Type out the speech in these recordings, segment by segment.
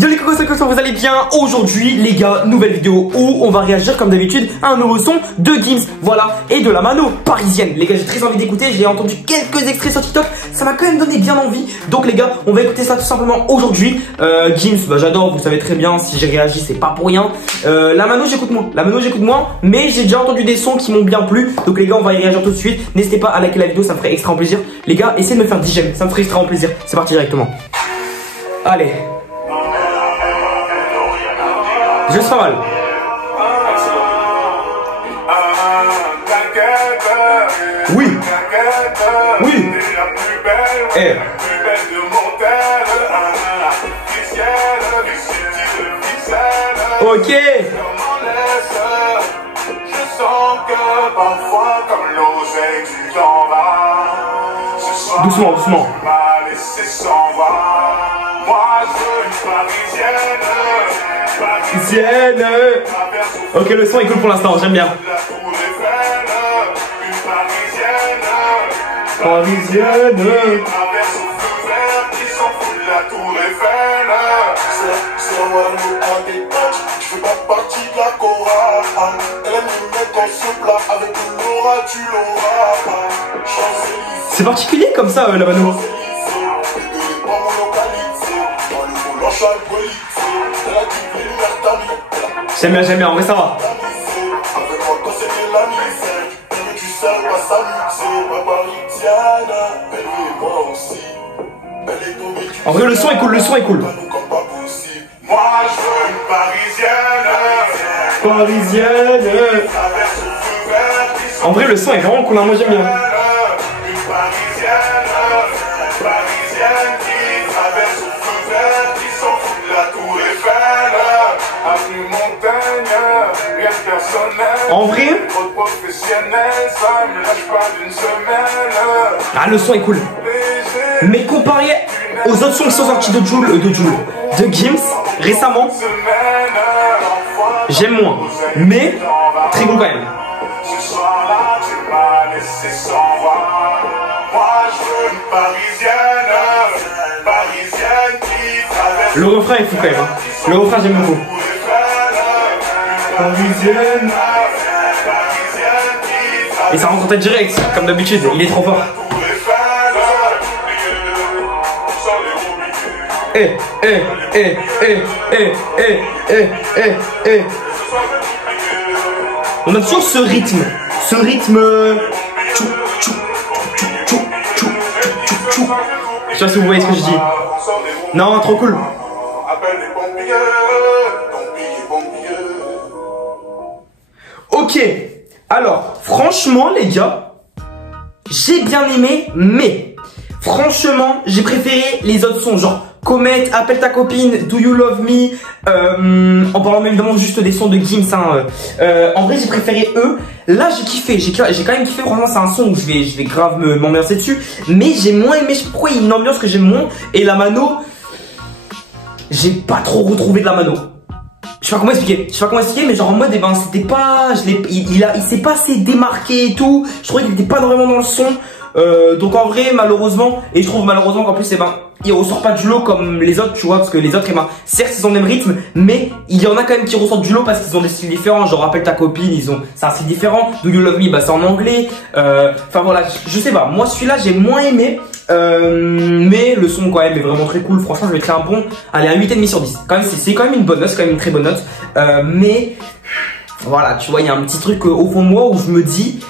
Yo les cocos, vous allez bien? Aujourd'hui les gars, nouvelle vidéo où on va réagir comme d'habitude à un nouveau son de Gims, voilà, et de la mano parisienne. Les gars, j'ai très envie d'écouter, j'ai entendu quelques extraits sur TikTok, ça m'a quand même donné bien envie. Donc les gars, on va écouter ça tout simplement aujourd'hui. Gims, bah j'adore, vous savez très bien, si j'ai réagi c'est pas pour rien. La mano j'écoute moins, mais j'ai déjà entendu des sons qui m'ont bien plu. Donc les gars, on va y réagir tout de suite. N'hésitez pas à liker la vidéo, ça me ferait extrêmement plaisir. Les gars, essayez de me faire 10 j'aime, ça me ferait extrêmement plaisir. C'est parti directement. Allez. Juste pas mal. Oui. Oui. Eh. Ok. Doucement, doucement. Parisienne. Ok, le son est cool pour l'instant, j'aime bien. Parisienne. C'est particulier comme ça, la mano. J'aime bien, en vrai ça va. En vrai le son est cool, Moi je veux une parisienne. En vrai le son est vraiment cool, hein, moi j'aime bien. En vrai, ah le son est cool. Mais comparé aux autres sons qui sont sortis de Gims récemment, j'aime moins. Mais très cool quand même. Le refrain est fou quand même. Hein. Le refrain j'aime beaucoup. Parisienne. Et ça rentre en tête direct, comme d'habitude, il est trop fort. On a toujours ce rythme. Ce rythme. Je sais pas si vous voyez ce que je dis. Non, trop cool. Ok, alors franchement les gars, j'ai bien aimé, mais franchement j'ai préféré les autres sons, genre Comet, Appelle ta copine, Do You Love Me, en parlant même évidemment juste des sons de Gims, hein, en vrai j'ai préféré eux. Là j'ai kiffé, j'ai quand même kiffé, franchement c'est un son où je vais grave m'ambiancer dessus, mais j'ai moins aimé, je sais pas pourquoi il y a une ambiance que j'aime moins, et la mano, j'ai pas trop retrouvé de la mano. Je sais pas comment expliquer, mais genre en mode, eh ben, c'était pas, il s'est pas assez démarqué et tout. Je trouvais qu'il était pas vraiment dans le son. Donc en vrai, malheureusement, et je trouve malheureusement qu'en plus, eh ben, il ressort pas du lot comme les autres, tu vois, parce que les autres, eh ben, certes, ils ont le même rythme, mais il y en a quand même qui ressortent du lot parce qu'ils ont des styles différents. Genre, Rappelle ta copine, c'est un style différent. Do You Love Me, bah, c'est en anglais. Enfin voilà, je sais pas. Moi, celui-là, j'ai moins aimé. Mais le son quand même est vraiment très cool. Franchement, je mettrais un bon, allez, un 8,5 sur 10. Quand même, c'est quand même une bonne note, c'est quand même une très bonne note. Mais voilà, tu vois, il y a un petit truc au fond de moi où je me dis,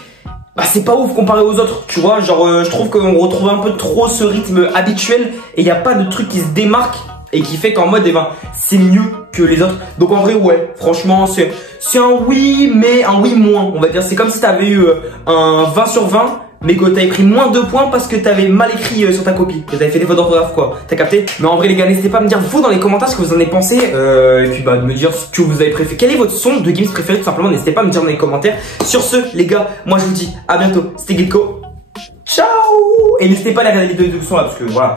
bah c'est pas ouf comparé aux autres, tu vois. Genre, je trouve qu'on retrouve un peu trop ce rythme habituel et il n'y a pas de truc qui se démarque et qui fait qu'en mode, eh ben, c'est mieux que les autres. Donc en vrai, ouais, franchement, c'est un oui, mais un oui moins, on va dire. C'est comme si t'avais eu un 20 sur 20. Mais que t'avais pris moins 2 points parce que t'avais mal écrit sur ta copie, que t'avais fait des fautes d'orthographe, quoi. T'as capté? Mais en vrai les gars, n'hésitez pas à me dire vous dans les commentaires ce que vous en avez pensé, et puis bah de me dire ce que vous avez préféré. Quel est votre son de Gims préféré tout simplement? N'hésitez pas à me dire dans les commentaires. Sur ce les gars, moi je vous dis à bientôt. C'était Getco. Ciao. Et n'hésitez pas à aller regarder les deux sons là parce que voilà.